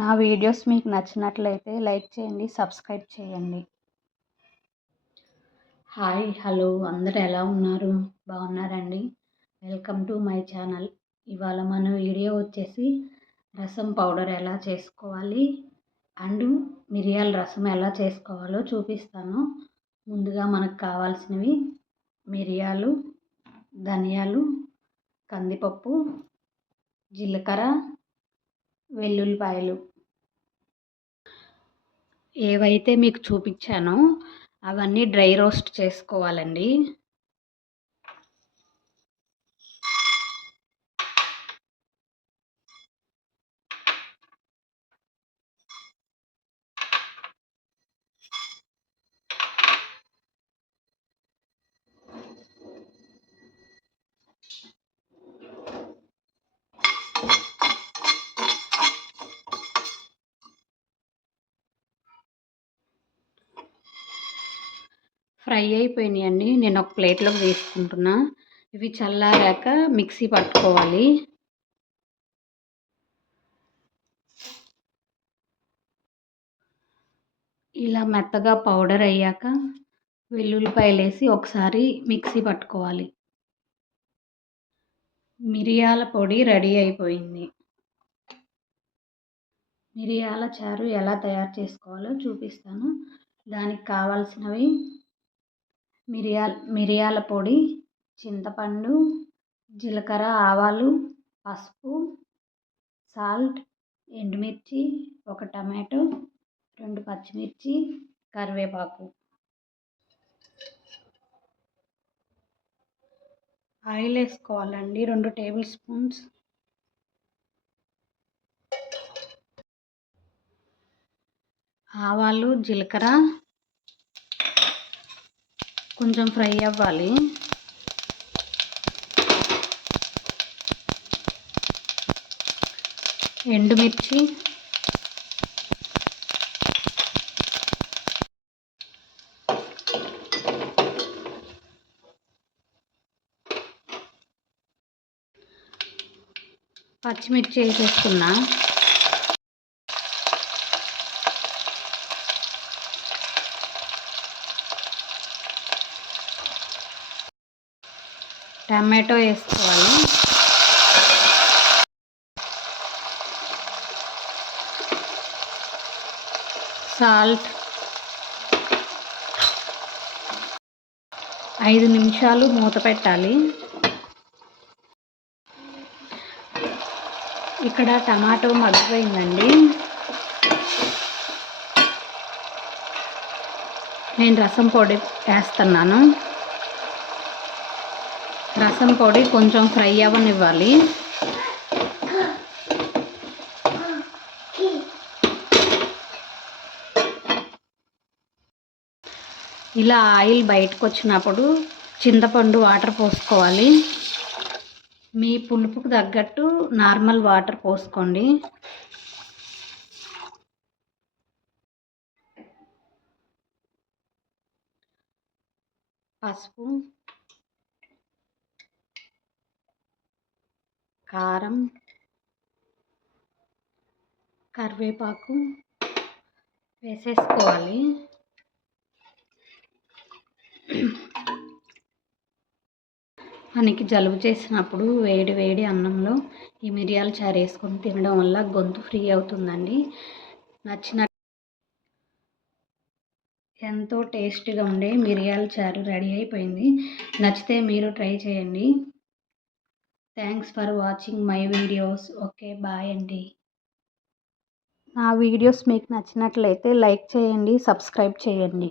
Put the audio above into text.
నా వీడియోస్ మీకు నచ్చినట్లయితే లైక్ చేయండి, సబ్స్క్రైబ్ చేయండి. హాయ్, హలో, అందరు ఎలా ఉన్నారు? బాగున్నారండి? Welcome to my channel. ఇవాళ మన వీడియో వచ్చేసి రసం పౌడర్ ఎలా చేసుకోవాలి అండ్ మిరియాల రసం ఎలా చేసుకోవాలో చూపిస్తాను. ముందుగా మనకు కావాల్సినవి మిరియాలు, ధనియాలు, కందిపప్పు, జీలకర్ర, వెల్లుల్లిపాయలు. ఏవైతే మీకు చూపించానో అవన్నీ డ్రై రోస్ట్ చేసుకోవాలండి. ఫ్రై అయిపోయినాయండి. నేను ఒక ప్లేట్లోకి తీసుకుంటున్నా. ఇవి చల్లారాక మిక్సీ పట్టుకోవాలి. ఇలా మెత్తగా పౌడర్ అయ్యాక వెల్లుల్లిపాయలు వేసి ఒకసారి మిక్సీ పట్టుకోవాలి. మిరియాల పొడి రెడీ అయిపోయింది. మిరియాల చారు ఎలా తయారు చేసుకోవాలో చూపిస్తాను. దానికి కావాల్సినవి మిరియాల పొడి, చింతపండు, జీలకర్ర, ఆవాలు, పసుపు, సాల్ట్, ఎండుమిర్చి, ఒక టమాటో, 2 పచ్చిమిర్చి, కరివేపాకు. ఆయిల్ వేసుకోవాలండి, 2 టేబుల్ స్పూన్స్. ఆవాలు, జీలకర్ర కొంచెం ఫ్రై అవ్వాలి. ఎండుమిర్చి, పచ్చిమిర్చి వేసేసుకున్నా. టమాటో వేసుకోవాలి. సాల్ట్. 5 నిమిషాలు మూత పెట్టాలి. ఇక్కడ టమాటో మగ్గిపోయిందండి. నేను రసం పొడి వేస్తున్నాను. రసం పొడి కొంచెం ఫ్రై అవ్వనివ్వాలి. ఇలా ఆయిల్ బయటకు వచ్చినప్పుడు చింతపండు వాటర్ పోసుకోవాలి. మీ పులుపుకు తగ్గట్టు నార్మల్ వాటర్ పోసుకోండి. పసుపు, కారం, కరివేపాకు వేసేసుకోవాలి. మనకి జలుబు చేసినప్పుడు వేడి వేడి అన్నంలో ఈ మిరియాల చారు వేసుకొని తినడం వల్ల గొంతు ఫ్రీ అవుతుందండి. ఎంతో టేస్టీగా ఉండే మిరియాల చారు రెడీ అయిపోయింది. నచ్చితే మీరు ట్రై చేయండి. Thanks for watching my videos. Okay, bye అండి. నా వీడియోస్ మీకు నచ్చినట్లయితే లైక్ చేయండి, సబ్స్క్రైబ్ చేయండి.